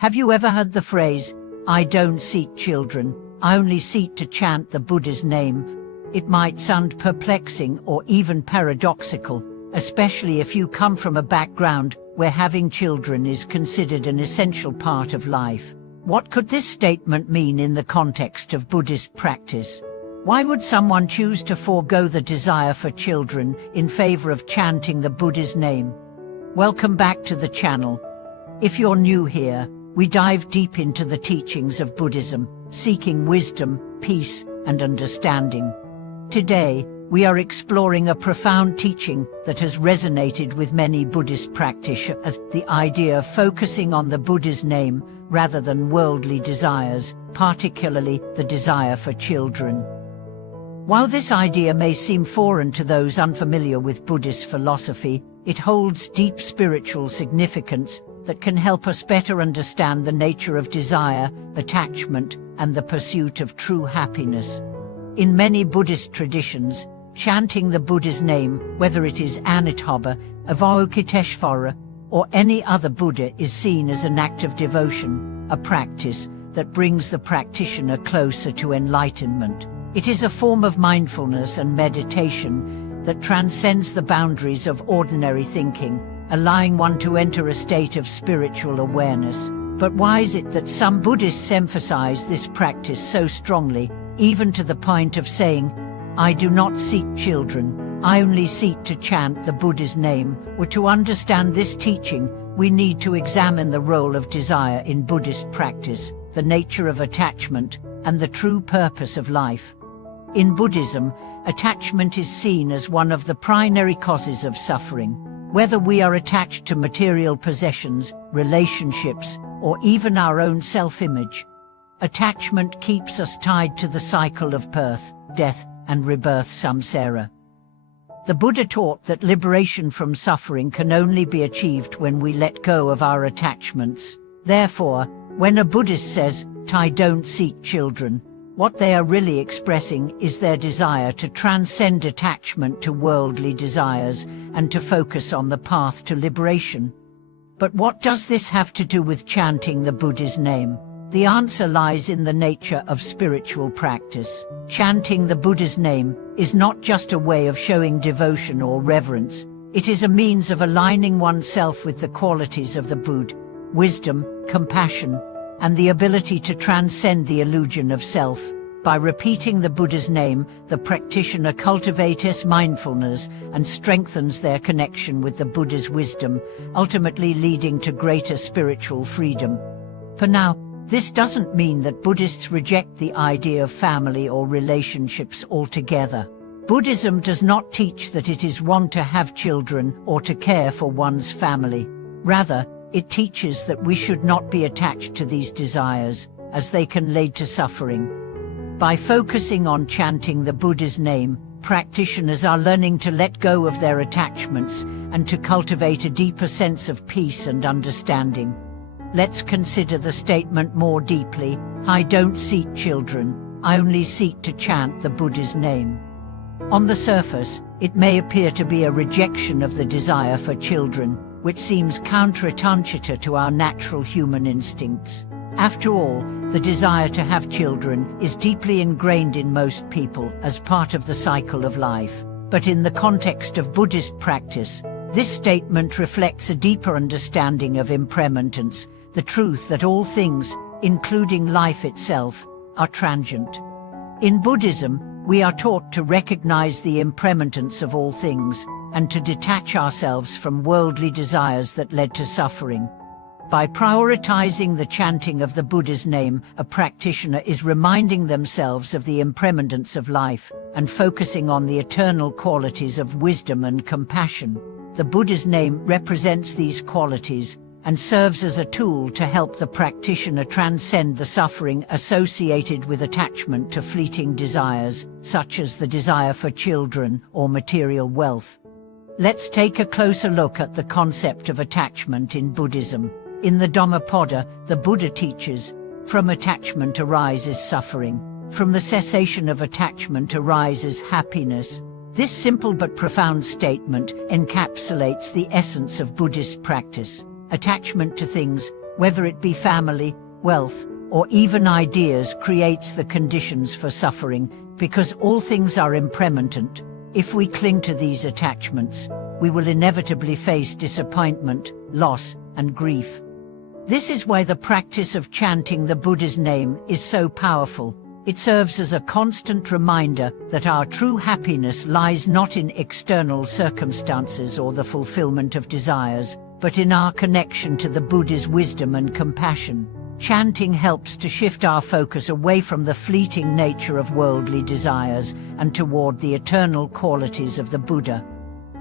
Have you ever heard the phrase, "I don't seek children, I only seek to chant the Buddha's name"? It might sound perplexing or even paradoxical, especially if you come from a background where having children is considered an essential part of life. What could this statement mean in the context of Buddhist practice? Why would someone choose to forego the desire for children in favor of chanting the Buddha's name? Welcome back to the channel. If you're new here, we dive deep into the teachings of Buddhism, seeking wisdom, peace, and understanding. Today, we are exploring a profound teaching that has resonated with many Buddhist practitioners, the idea of focusing on the Buddha's name rather than worldly desires, particularly the desire for children. While this idea may seem foreign to those unfamiliar with Buddhist philosophy, it holds deep spiritual significance that can help us better understand the nature of desire, attachment, and the pursuit of true happiness. In many Buddhist traditions, chanting the Buddha's name, whether it is Amitabha, Avalokiteshvara, or any other Buddha, is seen as an act of devotion, a practice that brings the practitioner closer to enlightenment. It is a form of mindfulness and meditation that transcends the boundaries of ordinary thinking, allowing one to enter a state of spiritual awareness. But why is it that some Buddhists emphasize this practice so strongly, even to the point of saying, "I do not seek children, I only seek to chant the Buddha's name"? Or to understand this teaching, we need to examine the role of desire in Buddhist practice, the nature of attachment, and the true purpose of life. In Buddhism, attachment is seen as one of the primary causes of suffering. Whether we are attached to material possessions, relationships, or even our own self-image, attachment keeps us tied to the cycle of birth, death, and rebirth samsara. The Buddha taught that liberation from suffering can only be achieved when we let go of our attachments. Therefore, when a Buddhist says, "I don't seek children," what they are really expressing is their desire to transcend attachment to worldly desires and to focus on the path to liberation. But what does this have to do with chanting the Buddha's name? The answer lies in the nature of spiritual practice. Chanting the Buddha's name is not just a way of showing devotion or reverence. It is a means of aligning oneself with the qualities of the Buddha: wisdom, compassion, and the ability to transcend the illusion of self. By repeating the Buddha's name, the practitioner cultivates mindfulness and strengthens their connection with the Buddha's wisdom, ultimately leading to greater spiritual freedom. But now, this doesn't mean that Buddhists reject the idea of family or relationships altogether. Buddhism does not teach that it is wrong to have children or to care for one's family. Rather, it teaches that we should not be attached to these desires, as they can lead to suffering. By focusing on chanting the Buddha's name, practitioners are learning to let go of their attachments and to cultivate a deeper sense of peace and understanding. Let's consider the statement more deeply: "I don't seek children, I only seek to chant the Buddha's name." On the surface, it may appear to be a rejection of the desire for children, which seems counterintuitive to our natural human instincts. After all, the desire to have children is deeply ingrained in most people as part of the cycle of life. But in the context of Buddhist practice, this statement reflects a deeper understanding of impermanence, the truth that all things, including life itself, are transient. In Buddhism, we are taught to recognize the impermanence of all things, and to detach ourselves from worldly desires that led to suffering. By prioritizing the chanting of the Buddha's name, a practitioner is reminding themselves of the impermanence of life and focusing on the eternal qualities of wisdom and compassion. The Buddha's name represents these qualities and serves as a tool to help the practitioner transcend the suffering associated with attachment to fleeting desires, such as the desire for children or material wealth. Let's take a closer look at the concept of attachment in Buddhism. In the Dhammapada, the Buddha teaches, "From attachment arises suffering. From the cessation of attachment arises happiness." This simple but profound statement encapsulates the essence of Buddhist practice. Attachment to things, whether it be family, wealth, or even ideas, creates the conditions for suffering, because all things are impermanent. If we cling to these attachments, we will inevitably face disappointment, loss, and grief. This is why the practice of chanting the Buddha's name is so powerful. It serves as a constant reminder that our true happiness lies not in external circumstances or the fulfillment of desires, but in our connection to the Buddha's wisdom and compassion. Chanting helps to shift our focus away from the fleeting nature of worldly desires and toward the eternal qualities of the Buddha.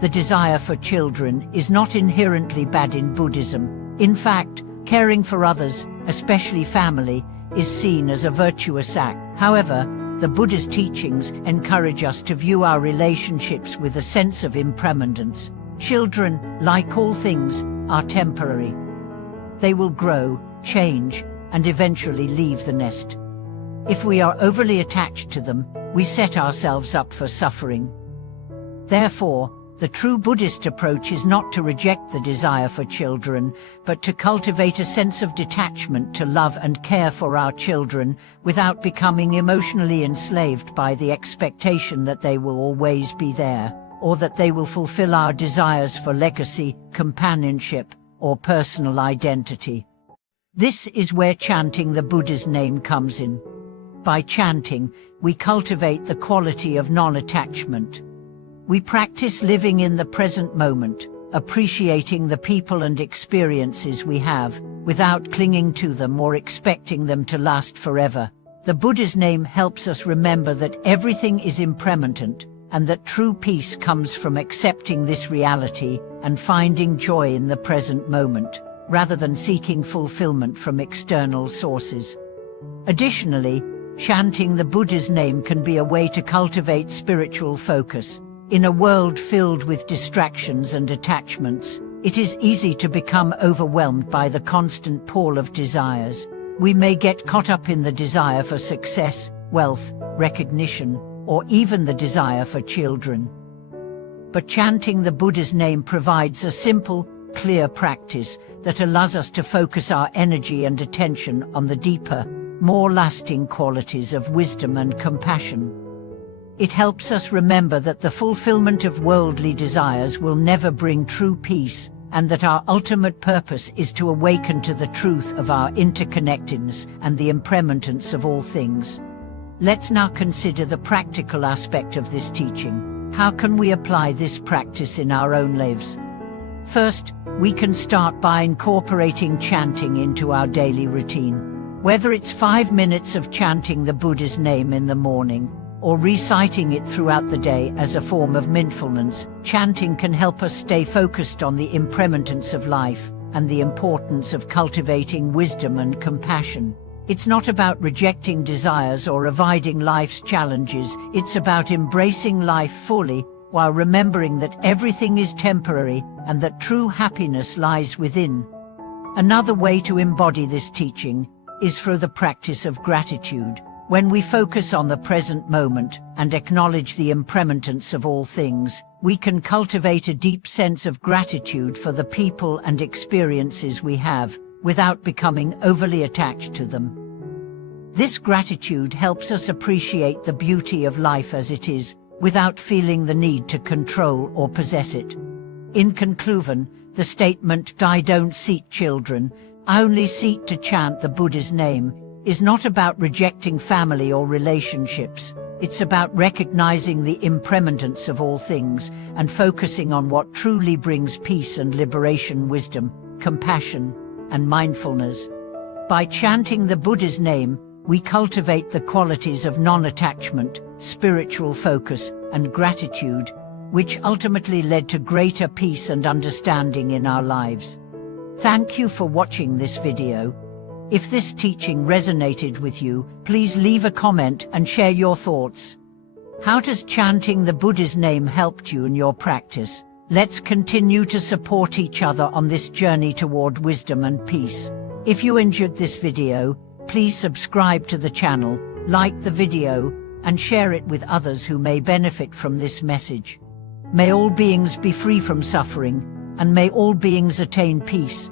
The desire for children is not inherently bad in Buddhism. In fact, caring for others, especially family, is seen as a virtuous act. However, the Buddha's teachings encourage us to view our relationships with a sense of impermanence. Children, like all things, are temporary. They will grow, change, and eventually leave the nest. If we are overly attached to them, we set ourselves up for suffering. Therefore, the true Buddhist approach is not to reject the desire for children, but to cultivate a sense of detachment to love and care for our children without becoming emotionally enslaved by the expectation that they will always be there, or that they will fulfill our desires for legacy, companionship, or personal identity. This is where chanting the Buddha's name comes in. By chanting, we cultivate the quality of non-attachment. We practice living in the present moment, appreciating the people and experiences we have, without clinging to them or expecting them to last forever. The Buddha's name helps us remember that everything is impermanent, and that true peace comes from accepting this reality and finding joy in the present moment, rather than seeking fulfillment from external sources. Additionally, chanting the Buddha's name can be a way to cultivate spiritual focus. In a world filled with distractions and attachments, it is easy to become overwhelmed by the constant pull of desires. We may get caught up in the desire for success, wealth, recognition, or even the desire for children. But chanting the Buddha's name provides a simple, clear practice that allows us to focus our energy and attention on the deeper, more lasting qualities of wisdom and compassion. It helps us remember that the fulfillment of worldly desires will never bring true peace, and that our ultimate purpose is to awaken to the truth of our interconnectedness and the impermanence of all things. Let's now consider the practical aspect of this teaching. How can we apply this practice in our own lives? First, we can start by incorporating chanting into our daily routine. Whether it's 5 minutes of chanting the Buddha's name in the morning, or reciting it throughout the day as a form of mindfulness, chanting can help us stay focused on the impermanence of life and the importance of cultivating wisdom and compassion. It's not about rejecting desires or avoiding life's challenges. It's about embracing life fully while remembering that everything is temporary and that true happiness lies within. Another way to embody this teaching is through the practice of gratitude. When we focus on the present moment and acknowledge the impermanence of all things, we can cultivate a deep sense of gratitude for the people and experiences we have, without becoming overly attached to them. This gratitude helps us appreciate the beauty of life as it is, without feeling the need to control or possess it. In conclusion, the statement, "I don't seek children, I only seek to chant the Buddha's name," is not about rejecting family or relationships. It's about recognizing the impermanence of all things and focusing on what truly brings peace and liberation: wisdom, compassion, and mindfulness. By chanting the Buddha's name, we cultivate the qualities of non-attachment, spiritual focus, and gratitude, which ultimately led to greater peace and understanding in our lives. Thank you for watching this video. If this teaching resonated with you, please leave a comment and share your thoughts. How does chanting the Buddha's name helped you in your practice? Let's continue to support each other on this journey toward wisdom and peace. If you enjoyed this video, please subscribe to the channel, like the video, and share it with others who may benefit from this message. May all beings be free from suffering, and may all beings attain peace.